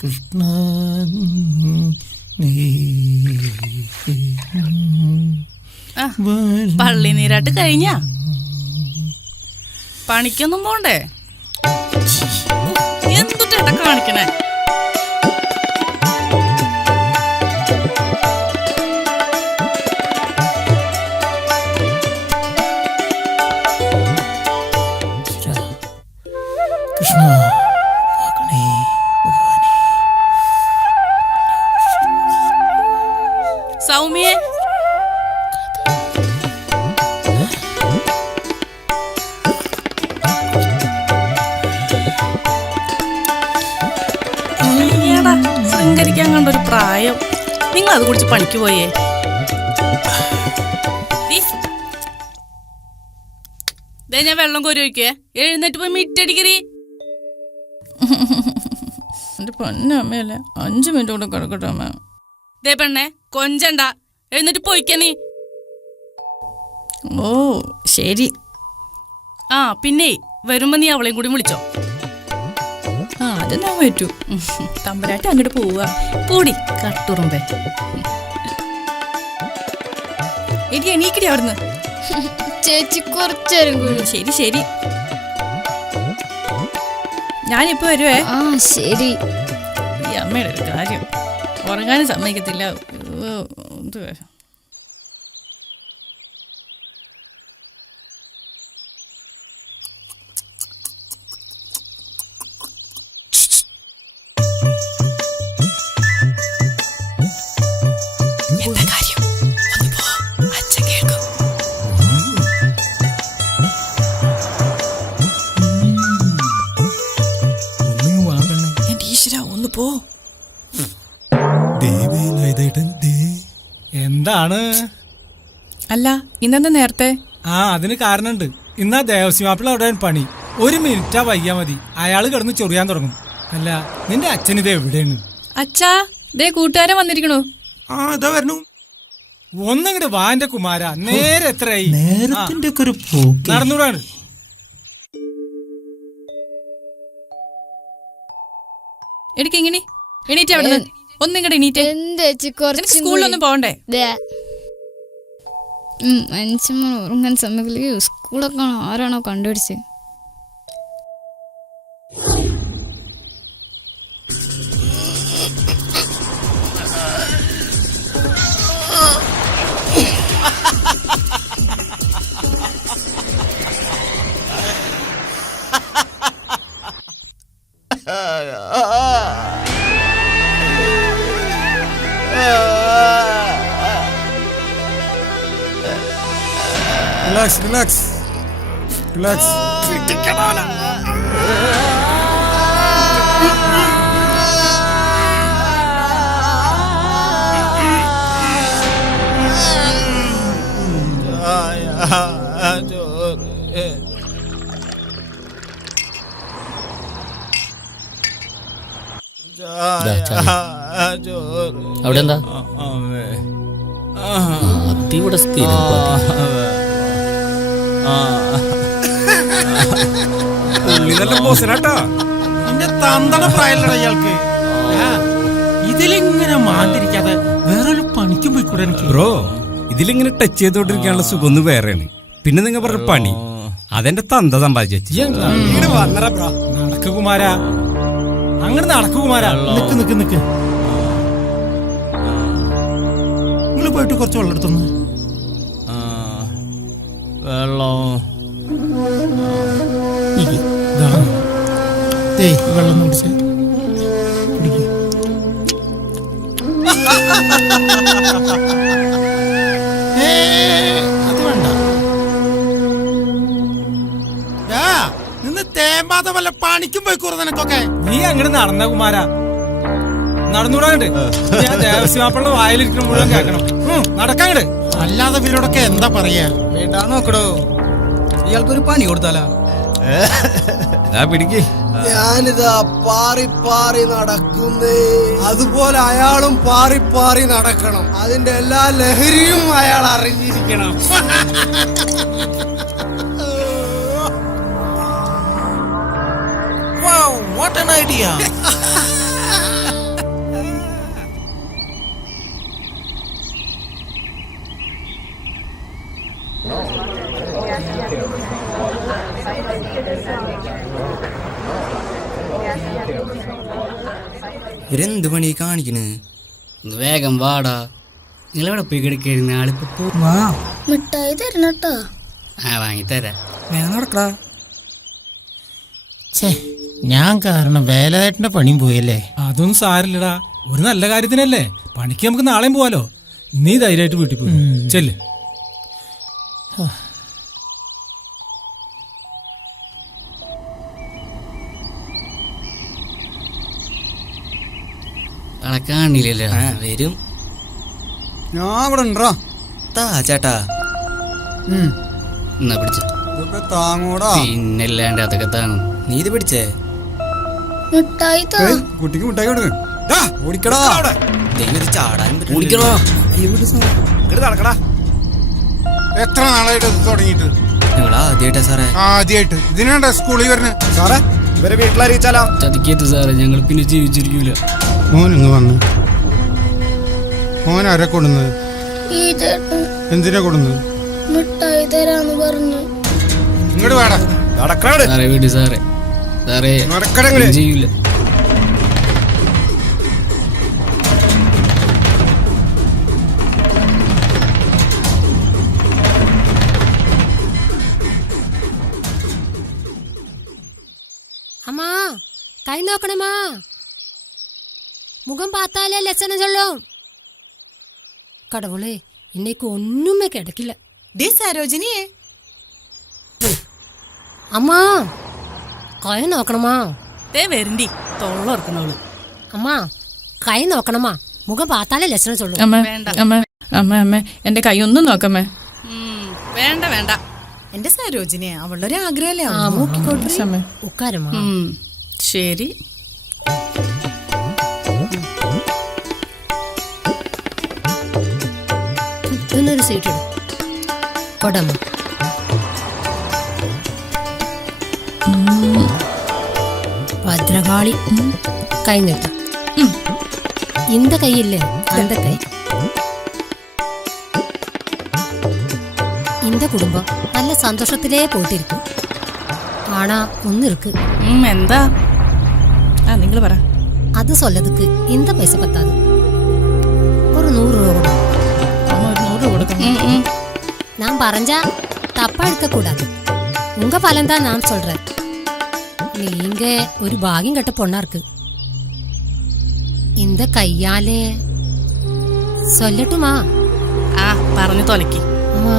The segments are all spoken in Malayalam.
കൃഷ്ണ പള്ളി നീരാട്ട് കഴിഞ്ഞ പണിക്കൊന്നും പോണ്ടേ? എന്തുട്ടേട്ടാ കാണിക്കണേ? കൃഷ്ണ സൗമ്യേ, ശൃംഗരിക്കാൻ കണ്ടൊരു പ്രായം. നിങ്ങൾ അത് കുടിച്ച് പണിക്ക് പോയേ. ഞാൻ വെള്ളം കോരി ഒഴിക്കേ. എഴുന്നേറ്റ് പോയി മിറ്റടിക്കറി. എന്റെ പൊന്നമ്മയല്ലേ, 5 മിനിറ്റ് കൂടെ കിടക്കട്ടെ അമ്മ. ദേ പെണ്ണെ, കൊഞ്ചണ്ട, എഴുന്നേറ്റ് പോയിക്ക നീ. ഓ ശരി. ആ പിന്നെ വരുമ്പോ നീ അവളെയും കൂടി വിളിച്ചോ. ആ അത് ഞാൻ പറ്റൂ. തമ്പരാട്ടി അങ്ങോട്ട് പോവുക. കൂടി കട്ടുറുമ്പേ. എടി എണീക്കടി അവിടുന്ന്. ചേച്ചി കുറച്ചേരം കൂടി. ശരി ശരി, ഞാനിപ്പോ വരുവേ. ആ ശരി. ഈ അമ്മയുടെ ഒരു കാര്യം, ഉറങ്ങാനും സമ്മതിക്കത്തില്ല. എന്താ കാര്യം? ഒന്ന് പോ, അച്ഛൻ കേൾക്കും. എന്റെ ഈശ്വര, ഒന്ന് പോ. എന്താണ്? അല്ല, ഇന്നെന്താ നേരത്തെ? ആ അതിന് കാരണമുണ്ട്. ഇന്നാ ദേവസ്വമാപ്പിള അവിടെ പണി. 1 മിനിറ്റാ വയ്യാ മതി, അയാള് കിടന്ന് ചൊറിയാൻ തുടങ്ങും. അല്ല, നിന്റെ അച്ഛൻ ഇത് എവിടെയാണ്? അച്ഛാ, ദേ കൂട്ടുകാരൻ വന്നിരിക്കണു. ആ ഇതാ വരണു. ഒന്നിങ്ങട് വാ എന്റെ കുമാര. നേരെ എത്രയായി? നേരത്തിന്റെ ഒക്കെ ഒരു നടന്നൂടാണ്. എനിക്ക് ഇങ്ങനെ എണീറ്റ് അവിടെ ഒന്നിങ്ങടെ എണീറ്റ്. സ്കൂളിലൊന്നും പോകണ്ടേ? മനുഷ്യന്മാർ ഉറങ്ങാൻ സമയത്ത് സ്കൂളൊക്കെ ആരാണോ കണ്ടുപിടിച്ചത്? Relax relax relax. അവിടെ എന്താ അതിവിടെ സ്ഥിരം ഇയാൾക്ക് ഇതിലിങ്ങനെ മാന്തിരിക്കാതെ വേറൊരു പണിക്കും പോയിക്കൂടെ? ബ്രോ, ഇതിലിങ്ങനെ ടച്ച് ചെയ്തോണ്ടിരിക്കാനുള്ള സുഖം വേറെയാണ്. പിന്നെ നിങ്ങൾ പറഞ്ഞ പണി അതെന്റെ തന്ത സമ്പാദിച്ചു. നടക്കു കുമാര, അങ്ങനെ നടക്കു കുമാര. നിക്ക് നിക്ക് നിക്ക്, നിങ്ങൾ പോയിട്ട് കുറച്ച് വെള്ളം എടുത്തൊന്ന്. വെള്ളം കുടിച്ച് കുടിക്കുക. അത് വേണ്ട. നിന്ന് തേമ്പാതെ വല്ല പണിക്കും പോയിക്കൂറ നിനക്കൊക്കെ. നീ അങ്ങനെ നടന്ന കുമാര, നടന്നുകൂടാണ്ട്. ഞാൻ ദേവസ്വമാപ്പിളുടെ വായിലിരിക്കുന്ന മുഴുവൻ കേൾക്കണം. നടക്കാങ്ങട്. അല്ലാതെ ഇവരോടൊക്കെ എന്താ പറയാ? വേണ്ടാ നോക്കടോ, ഇയാൾക്കൊരു പണി കൊടുത്താലാ? പിടിക്ക്. ഞാനിതാ പാറി പാറി നടക്കുന്നേ, അതുപോലെ അയാളും പാറി പാറി നടക്കണം. അതിന്റെ എല്ലാ ലഹരിയും അയാൾ അറിഞ്ഞിരിക്കണം. Wow, what an idea! ഇവരെന്ത് പണി കാണിക്കണ്? ഒന്ന് വേഗം വാടാ. നിങ്ങളെവിടെ പോയി കിടക്കായിരുന്നു? ആളിപ്പോ വാ മിഠായി തരണട്ടോ. വാങ്ങിത്തരാ. വേഗം നടക്കടാ. ഞാൻ കാരണം വേലായേട്ടന്റെ പണിയും പോയല്ലേ. അതൊന്നും സാരില്ലടാ, ഒരു നല്ല കാര്യത്തിനല്ലേ. പണിക്ക് നമുക്ക് നാളെയും പോവാലോ. നീ ധൈര്യമായിട്ട് വീട്ടിൽ പോയി ചെല്ല്. ആളെ കാണില്ലല്ലോ. വരും. ഞാൻ ഇവിടെ ഉണ്ടോ? താ ചേട്ടാ. എന്നാ പിടിച്ച. ഇതൊക്കെ താങ്ങൂടാ. പിന്നല്ലാണ്ട് അതൊക്കെ താങ്ങും. നീ ഇത് പിടിച്ചേ. മിഠായി താ. കുട്ടിക്ക് മിഠായി കൊടുക്ക്. ഓടിക്കടാ. ദൈവം ഇത് ചാടാൻ ഓടിക്കണോ? നടക്കടാ. എത്ര നാളായിട്ട് ഇത് തുടങ്ങിയിട്ട്? നിങ്ങൾ ആദ്യമായിട്ടാ സാറേ? ആദ്യമായിട്ട്. ഇതിനാണ്ടാ സ്കൂളിൽ വരുന്നത്? സാറേ ഇവരെ വീട്ടിലറിയിച്ചാലോ? ചതിക്കരുത് സാറേ, ഞങ്ങൾ പിന്നെ ജീവിച്ചിരിക്കൂല. മോൻ ഇങ്ങ് വന്ന്. മോൻ ആരെ കൊടുന്നത്? ഈ ചേട്ടൻ എന്തിനാ കൊടുന്നത്? മിഠായി തരാന്ന് പറഞ്ഞു. ഇങ്ങോട്ട് വേടാ. നടക്കണ. സാറേ വീട് സാറേ. സാറേ നടക്കടങ്ങള്. ചെയ്യൂല. அம்மா கை நோக்கணுமா? முகம் பார்த்தாலே லட்சணம் சொல்லும். கடவுளே, இன்னைக்கு ஒண்ணுமே கிடைக்கல. സരോജിനിയെ அம்மா கை நோக்கணுமா? വരണ്ടി തൊള്ളോർക്കണോള്. அம்மா கை நோக்கணுமா? முகம் பார்த்தாலே லட்சணம் சொல்லும். വേണ്ട. എന്റെ കൈ ഒന്നും നോക്കമ്മേ. വേണ്ട വേണ്ട. എന്റെ സരോജിനിയെ അവളുടെ ഒരു ആഗ്രഹമല്ലേ. மூக்கிக்கொண்டு உட்காருமா. ശരി. இன்னொரு சீட்டு கொடம்மா. ഭദ്രകാളി കൈ നീട്ടാം. இந்த கை இல்ல, அந்த கை. இந்த குடும்பம் நல்ல சந்தோஷத்திலே போட்டிருக்கும். ஆனா ஒன்னு இருக்கு. എന്താ? നിങ്ങൾ പറ. அது சொல்லதுக்கு இந்த பைசா பத்தாது. ஒரு 100 ரூபா கொடுக்கணும். நான் பறஞ்சா தப்பா எடுக்க கூடாது. உங்க பலன் தான் நான் சொல்றேன். நீங்க ஒரு பாகியம் கட்ட பொண்ணா இருக்கு. இந்த கையாலே சொல்லட்டுமா? പറഞ്ഞു തൊലക്കി. அம்மா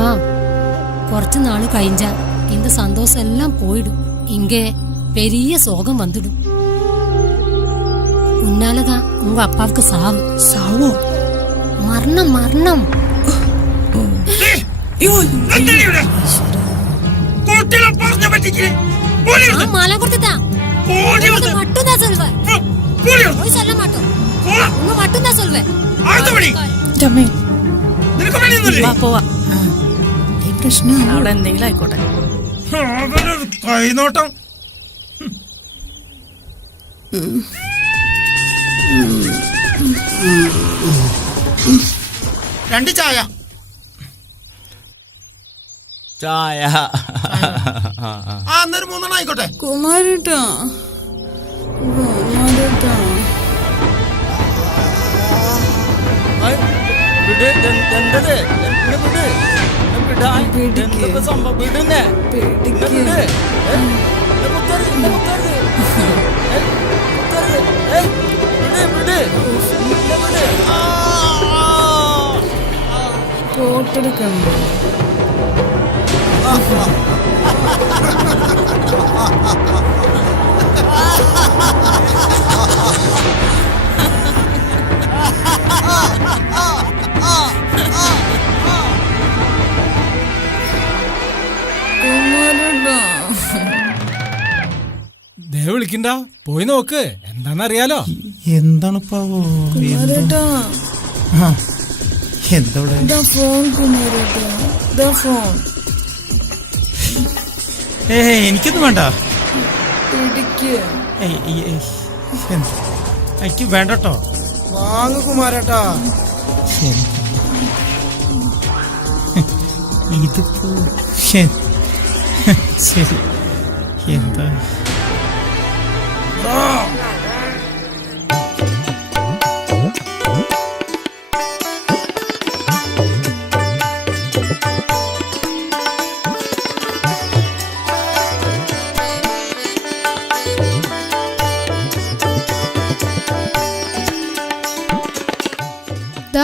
കുറച്ച് നാള് കഴിഞ്ഞ இந்த சந்தோஷம் எல்லாம் போயிடும். இங்க பெரிய சோகம் வந்துடும். உன்னாலதான் உங்க அப்பாவுக்கு சாவு. സാവോ? மரணம் மரணம். மாலை கொடுத்துட்டா மட்டும் தான் சொல்வேன். போய் சொல்ல மாட்டோம். உங்க மட்டும் தான் சொல்வேன். പോവാ. ഈ പ്രശ്നം അവിടെ എന്തെങ്കിലും ആയിക്കോട്ടെ. കൈനോട്ടം. രണ്ട് ചായ. ചായ. അന്നൊരു 3 ആയിക്കോട്ടെ. കുമാരേട്ടാ പോട്ടെടുക്കണ്ടോ? ദേ വിളിക്കണ്ട, പോയി നോക്ക്, എന്താന്നറിയാലോ. എന്താണിപ്പാവോ? എന്താ ഫോൺ കുമാരേട്ടാ, ദാ ഫോൺ. എനിക്കൊന്നും വേണ്ട. പിടിക്ക്. എനിക്ക് വേണ്ടട്ടോ. വാങ്ങു കുമാരേട്ടാ. ഇതിപ്പോ ശരി എന്താ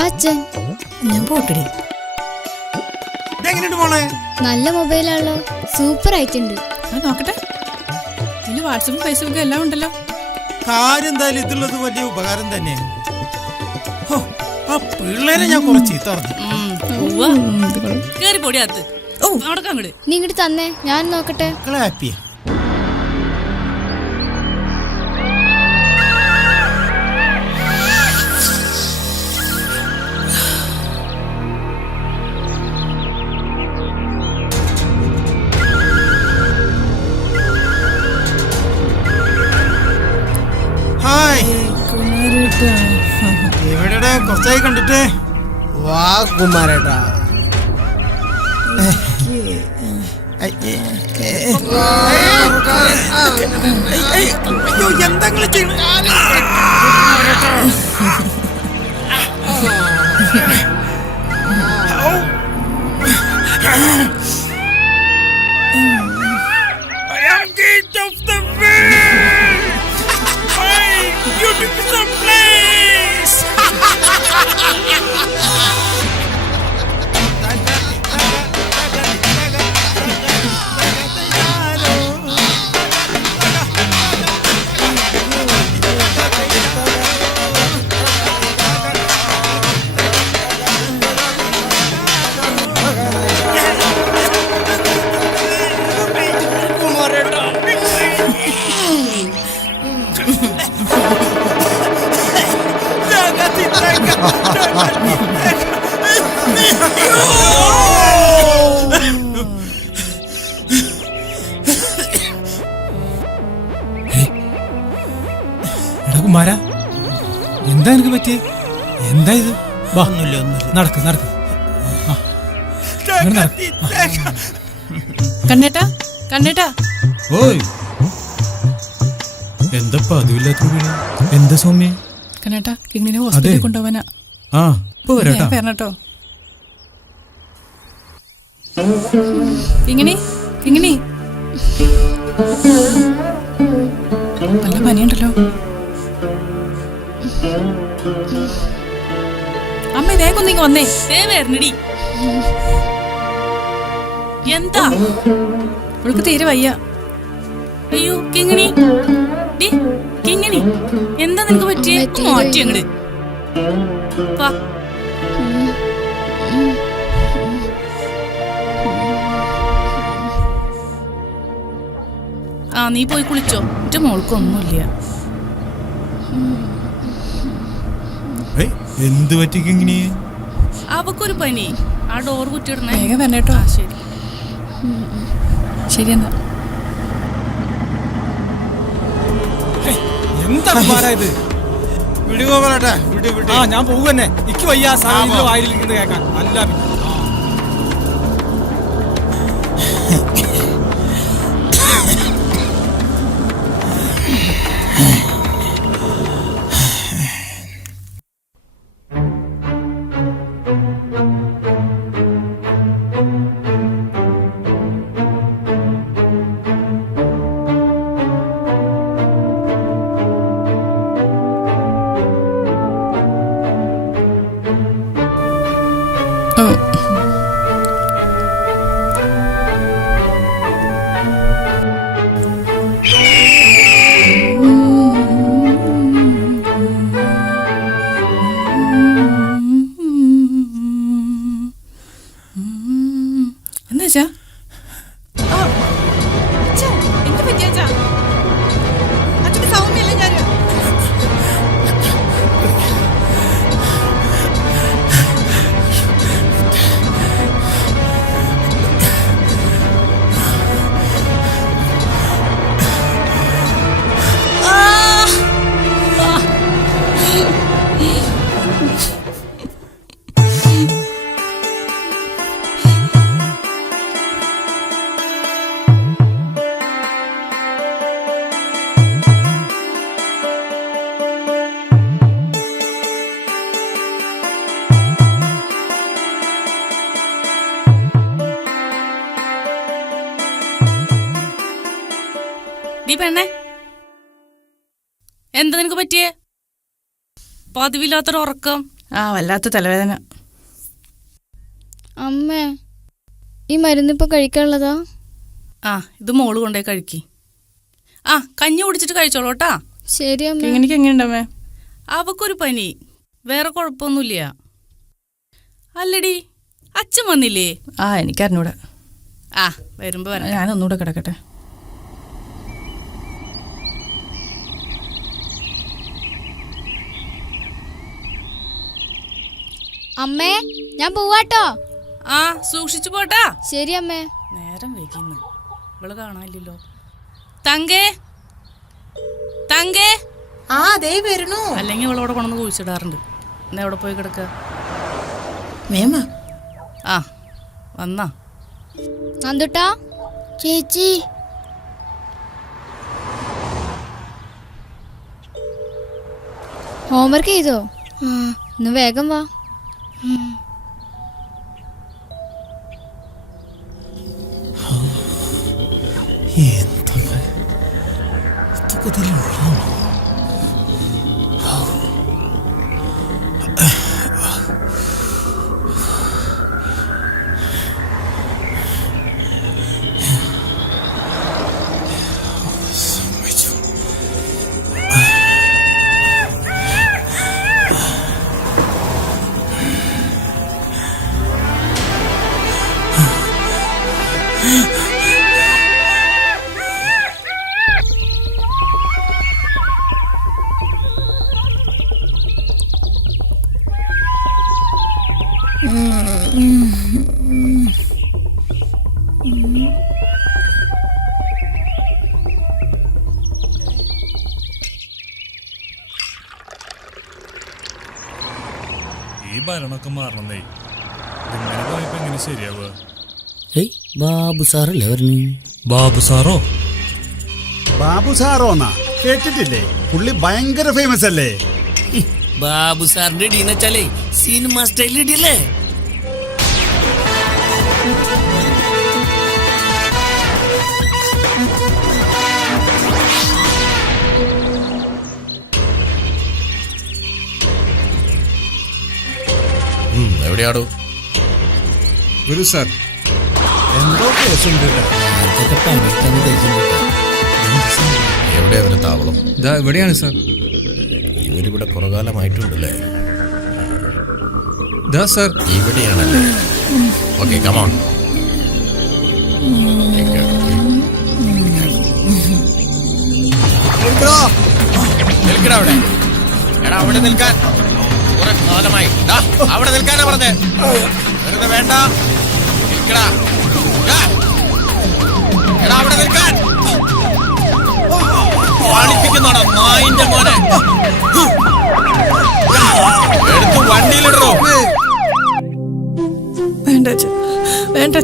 അച്ഛൻ ഞാൻ പോട്ടടി. ഇതെങ്ങനെയുണ്ട് മോളെ? നല്ല മൊബൈലാണല്ലോ, സൂപ്പർ ആയിട്ടുണ്ട്. അത് നോക്കട്ടെ. ഇതിൽ വാട്സപ്പും ഫേസ്ബുക്കും എല്ലാം ഉണ്ടല്ലോ. കാര്യം എന്തായാലും ഇതുള്ളത് വലിയ ഉപകാരം തന്നെയാണ്. ആ പിള്ളേരെ ഞാൻ കുറച്ച് ചീത്ത പറഞ്ഞു. കേറി പൊടിയാത്ത് നടക്കാം അങ്ങട്. നീ ഇങ്ങോട്ട് തന്നെ, ഞാൻ നോക്കട്ടെ. ഹാപ്പിയാ. എവിടെടാ, കുറച്ചായി കണ്ടിട്ട്. വാ കുമാരേട്ടാ. എന്തെങ്കിലും ചെയ്യണം. കുമാര, എന്താ എനിക്ക് പറ്റിയേ? എന്താ ഇത്? നടക്ക് നടക്ക്. കണ്ണേട്ടാ, കണ്ണേട്ടാ. ഓയ്, എന്താ പതിവില്ലാത്ത വീട്? എന്താ സൗമ്യ? കണ്ണേട്ടാ, കിങ്ങിനെ ഹോസ്പിറ്റലിൽ കൊണ്ടുപോവാനാ. ആ, ഇപ്പൊ വരാട്ടോ. വരണട്ടോ. കിങ്ങിണി, കിങ്ങിണി. നല്ല പനിയുണ്ടല്ലോ. അമ്മ വേഗം നീങ്ങ വന്നേ. വരണടി. എന്താ അവൾക്ക് തീരെ വയ്യ. അയ്യോ കിങ്ങിണി, കിങ്ങിണി, എന്താ നിനക്ക് പറ്റിയേ? മാറ്റി അങ്ങട്. ആ, നീ പോയി കുളിച്ചോ. എന്റെ മോൾക്കൊന്നുമില്ല. എന്ത് പറ്റിക്കിങ്ങനെ? അവക്കൊരു പനി. ആ ഡോർ കുറ്റിയിടണേ. വേഗം വരണേട്ടോ. ശരി ശരി എന്നാ. എന്താ ഇത്? വിടുകോ പറയട്ടെ. ആ, ഞാൻ പോകുന്നെ. എനിക്ക് വയ്യ സാറിന്റെ വായിലിരിക്കുന്നത് കേൾക്കാൻ. അല്ല ഓ എന്താ നിനക്ക് പറ്റിയേ? പതിവില്ലാത്തൊരു ഉറക്കം. ആ വല്ലാത്ത തലവേദന. അമ്മേ, ഈ മരുന്നിപ്പോ കഴിക്കാനുള്ളതാ? ആ ഇത് മോള് കൊണ്ടേ കഴിക്കി. ആ കഞ്ഞി കുടിച്ചിട്ട് കഴിച്ചോളൂട്ടാ. ശരി അമ്മേ. എനിക്ക് എങ്ങനെയുണ്ടമ്മേ? അവക്കൊരു പനി, വേറെ കുഴപ്പമൊന്നുമില്ല. അല്ലടി അച്ഛൻ വന്നില്ലേ? ആ എനിക്കറിഞ്ഞൂടെ. ആ വരുമ്പോ വരാം. ഞാനൊന്നുകൂടെ കിടക്കട്ടെ. അമ്മേ, ഞാൻ പോവാട്ടോ. ആ സൂക്ഷിച്ചു പോട്ടാ. ശരി അമ്മേ. നേരം വൈകിന്ന് ഇവള് കാണാനില്ലല്ലോ. തങ്കേ തങ്കേ. ആ ദേ വരുന്നു. അല്ലെങ്കിൽ ഇവളവിടെ കൊണ്ടു കുഴിച്ചിടാറുണ്ട്. എന്നാ എവിടെ പോയി കിടക്ക? മേമ ആ വന്നാ നന്ദുട്ടാ. ചേച്ചി. ഹോംവർക്ക് ചെയ്തോ? ഇന്ന് വേഗം വാ. ഈ ഭരണമൊക്കെ മാറണന്നേ. ഇങ്ങനെ പോയപ്പോ എങ്ങനെ ശരിയാവുക? ബാബു സാറല്ലേ പറഞ്ഞു? ബാബു സാറോ? ബാബു സാറോന്നാ കേട്ടിട്ടില്ലേ? പുള്ളി ഭയങ്കര ഫേമസ് അല്ലേ? ബാബു സാറിന്റെ ഇടിയെന്ന് വെച്ചാലേ സിനിമ സ്റ്റൈലിൽ ഇടിയല്ലേ? എവിടെയാടോ? ഗുരു സാർ, എന്തോ കേസുണ്ട്. എവിടെയാ അവരുടെ താവളം? ഇവിടെയാണ് സാർ. ഇവരിവിടെ കുറകാലമായിട്ടുണ്ടല്ലേ? സാർ ഇവിടെയാണല്ലേ? Okay, come on. അവിടെ എടാ, അവിടെ നിൽക്കാൻ കുറെ കാലമായി. അവിടെ നിൽക്കാനാ പറഞ്ഞേ. വെറുതെ വേണ്ട. നിൽക്കടാ. എടാ അവിടെ നിൽക്കാൻ. പാണിപ്പിക്കുന്നോടാ നായിന്റെ മോനെ. എടുത്ത് വണ്ടിയിലിടോ. വേണ്ട വേണ്ട.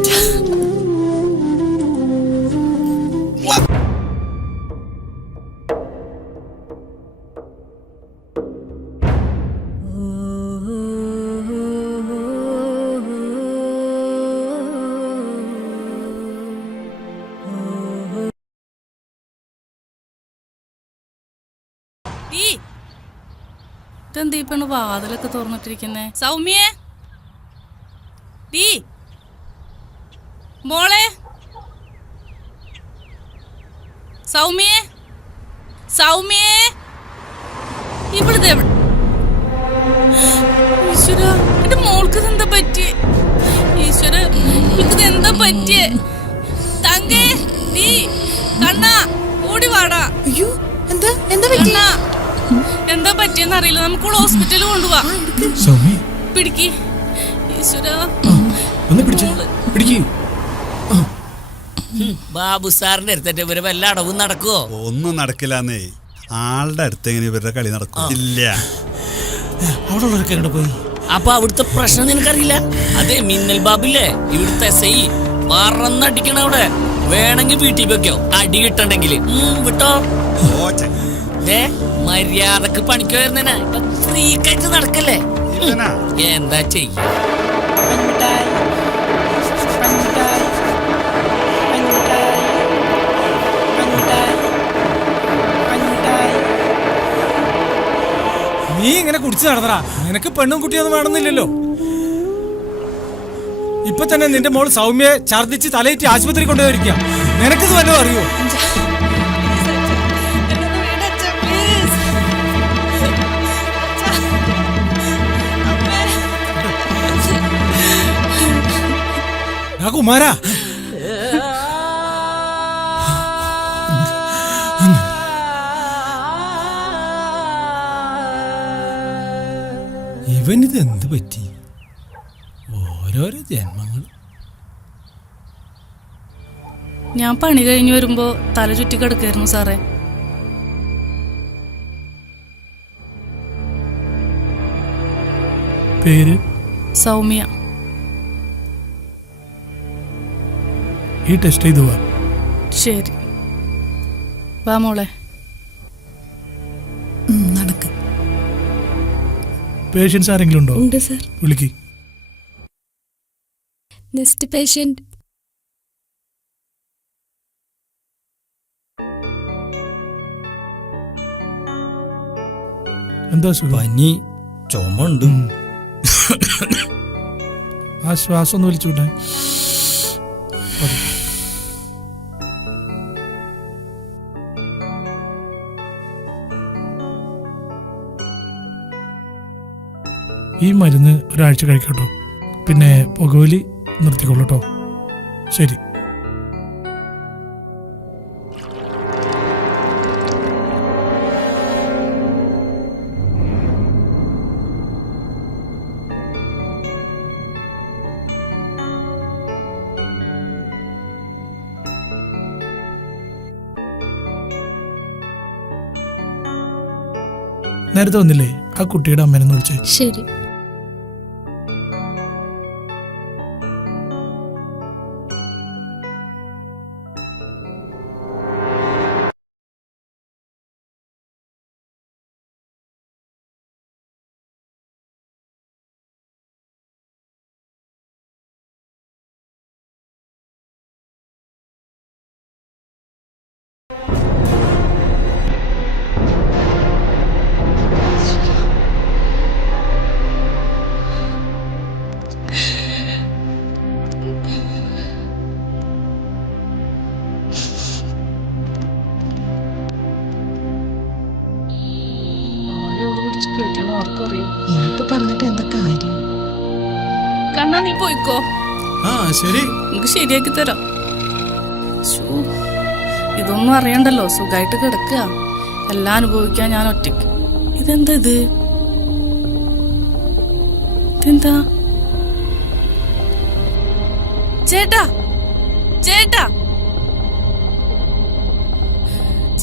ഇതെന്താ ഈ പെണ്ണ് വാതിലൊക്കെ തുറന്നിട്ടിരിക്കുന്നേ? സൗമ്യേ, മോളെ സൗമ്യേ, സൗമ്യേ. ഇവിടുത്തെ ഈശ്വര, എന്റെ മോൾക്ക് ഇതെന്താ പറ്റിയേ? ഈശ്വര, ഇതെന്താ പറ്റിയേ? തങ്കേ, കണ്ണാ ഓടി വാടാ. അയ്യോ, എന്താ എന്താ പറ്റി? എന്താ പറ്റിയെന്ന് അറിയില്ല. നമുക്ക് ഹോസ്പിറ്റലിൽ കൊണ്ടുപോവാ. പിടിക്ക്. ഈശ്വര, ബാബു സാറിന്റെ അടുത്തേറ്റ് ഇവര് വല്ല അടവും നടക്കുവോ? ഒന്നും നടക്കില്ലെന്നേ. ആളുടെ അടുത്ത് എങ്ങനെ ഇവരുടെ കളി നടക്കും? ഇല്ല. അവിടെ ഉള്ളവരൊക്കെ എവിടെ പോയി? അപ്പൊ അവിടുത്തെ പ്രശ്നം നിനക്കറിയില്ല? അതെ, മിന്നൽ ബാബില്ലേ ഇവിടുത്തെ SI പറന്നടിക്കണ അവിടെ. വേണമെങ്കിൽ വീട്ടിൽ വെക്കോ, അടി കിട്ടണ്ടെങ്കിൽ. വിട്ടോ. മര്യാദക്ക് പണിക്ക് വരുന്നേനാ ഇപ്പൊ ഫ്രീക്കായിട്ട് നടക്കല്ലേ? എന്താ ചെയ്യ? നീ ഇങ്ങനെ കുടിച്ചു നടന്നടാ. നിനക്ക് പെണ്ണും കുട്ടിയൊന്നും വേണമെന്നില്ലല്ലോ. ഇപ്പൊ തന്നെ നിന്റെ മോൾ സൗമ്യയെ ഛർദിച്ച് തലയിട്ട് ആശുപത്രി കൊണ്ടുപോയിരിക്കാം. നിനക്കിത് വല്ലതും അറിയോ? കുമാരാ, ഇവനിത് എന്ത് പറ്റി? ഓരോരോ ജന്മങ്ങൾ. ഞാൻ പണി കഴിഞ്ഞു വരുമ്പോ തല ചുറ്റി കിടക്കായിരുന്നു സാറേ. പേര്? സൗമ്യ. ഈ ടെസ്റ്റ് ചെയ്തു വാ. ശരി, വാ മോളെ. നടക്ക്. പേഷ്യൻസ് ആരെങ്കിലും ഉണ്ടോ? ഉണ്ട് സർ. വിളിക്ക്. Next patient. എന്താ സുഖം? പനി, ചുമ ഉണ്ട്. ആ ശ്വാസം ഒന്ന് വലിച്ചുവിട്ടെ. ഈ മരുന്ന് ഒരാഴ്ച കഴിക്കട്ടോ. പിന്നെ പുകവലി നിർത്തിക്കൊള്ളൂ കേട്ടോ. ശരി. നേരത്തെ വന്നില്ലേ ആ കുട്ടിയുടെ അമ്മേനെന്ന് വിളിച്ചേ? ശരി. പറഞ്ഞിട്ട് എന്താ കാര്യം? കണ്ണാ നീ പോയിക്കോ. ശരി, നമുക്ക് ശരിയാക്കി തരാം. ഇതൊന്നും അറിയണ്ടല്ലോ, സുഖമായിട്ട് കിടക്കുക. എല്ലാം അനുഭവിക്കാൻ ഞാൻ ഒറ്റയ്ക്ക്. ഇതെന്താ ഇത്? ഇതെന്താ? ചേട്ടാ, ചേട്ടാ,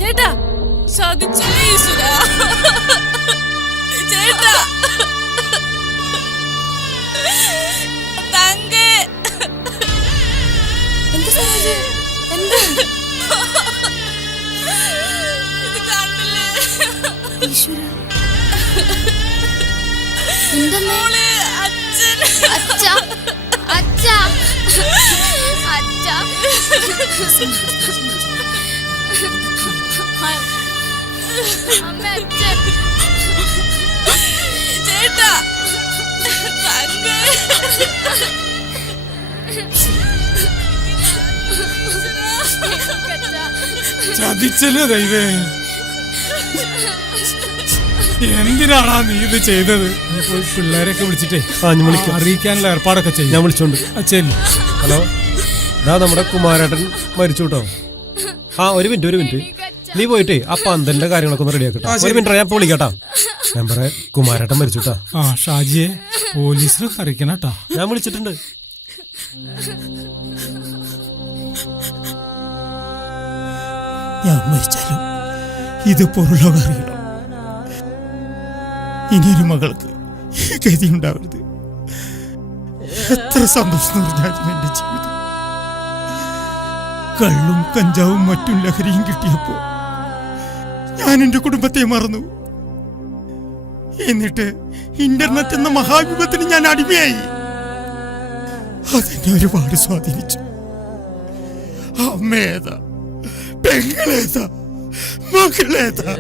ചേട്ടാ, ചതിച്ചല്ലേ ഈശ്വരാ. ചേട്ടാ, തങ്കേ. ഇത് കണ്ടില്ലേ? മോളെ, അച്ഛൻ. അച്ഛാ, അച്ഛാ, അച്ഛാ. അമ്മ, അച്ഛൻ. ചേട്ടാ, തങ്കേ. ചതിച്ചല്ലോ ദൈവേ. എന്തിനാണാ നീ ഇത് ചെയ്തത്? പോയി പിള്ളേരൊക്കെ വിളിച്ചിട്ടേ അറിയിക്കാനുള്ള ഏർപ്പാടൊക്കെ ചെയ്യും. ഞാൻ വിളിച്ചോണ്ട്. അച്ഛൻ. ഹലോ, ഇതാ നമ്മുടെ കുമാരേട്ടൻ മരിച്ചു കേട്ടോ. ഒരു മിനിറ്റ് നീ പോയിട്ടേ ആ പന്തലിന്റെ കാര്യങ്ങളൊക്കെ ഒന്ന് റെഡിയാക്കട്ടെ. ഒരു മിനിറ്റ്, ഞാൻ വിളിക്കാട്ടാ. ഞാൻ പറയാം, കുമാരേട്ടൻ മരിച്ചുട്ടാ. ഷാജിയെ പോലീസിനെ അറിയിക്കണട്ടാ. ഞാൻ വിളിച്ചിട്ടുണ്ട്. ഞാൻ മരിച്ചാലും ഇത് പുറലോകം അറിയണം. ഇനിയൊരു മകൾക്ക് ഗതി ഉണ്ടാവരുത്. എത്ര സന്തോഷം നിറഞ്ഞായിരുന്നു എന്റെ ജീവിതം. കള്ളും കഞ്ചാവും മറ്റും ലഹരിയും കിട്ടിയപ്പോ ഞാൻ എന്റെ കുടുംബത്തെ മറന്നു. എന്നിട്ട് ഇന്റർനെറ്റ് എന്ന മഹാവിപത്തിന് ഞാൻ അടിമയായി. അതെന്നെ ഒരുപാട് സ്വാധീനിച്ചു. അമ്മേതാ, പെങ്ങളേതാ, മകളേതാ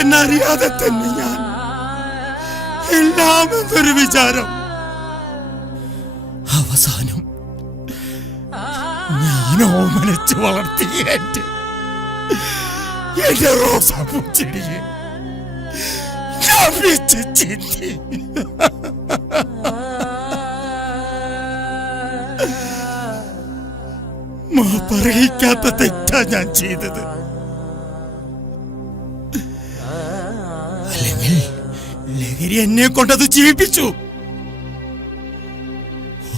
എന്നറിയാതെ തന്നെ ഞാൻ എല്ലാം എന്നൊരു വിചാരം. അവസാനം ഞാൻ ഓമനച്ച് വളർത്തിയ എന്റെ റോസാപ്പൂച്ചെടിയെ ഞാൻ വെച്ച് ചിന്തി. മാപ്പറിയിക്കാത്ത തെറ്റാ ഞാൻ ചെയ്തത്. അല്ലെങ്കിൽ ലഹരി എന്നെ കൊണ്ടത് ജീവിപ്പിച്ചു.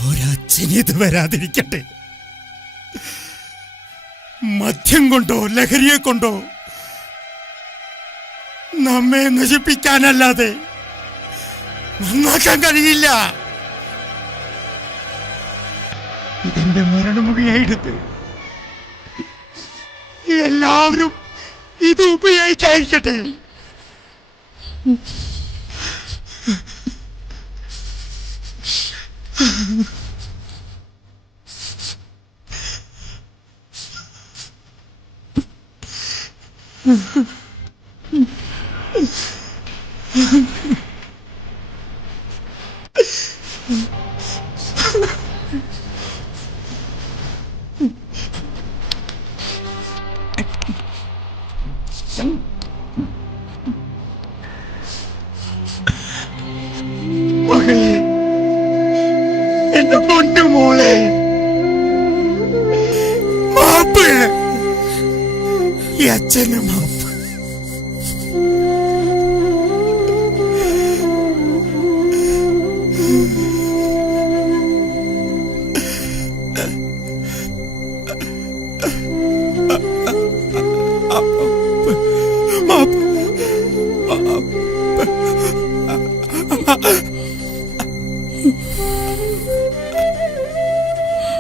ഒരച്ഛനിത് വരാതിരിക്കട്ടെ. മദ്യം കൊണ്ടോ ലഹരിയെ കൊണ്ടോ നമ്മെ നശിപ്പിക്കാനല്ലാതെ നന്നാക്കാൻ കഴിയില്ല. ഇതെന്റെ മരണമുഖയായിട്ട് എല്ലാവരും ഇത് ഉപയോഗിക്കാതിരിക്കട്ടെ. മകളെ, എന്റെ പൊന്നു മോളെ, മാപ്പ്. ഈ അച്ഛന് മാപ്പ്.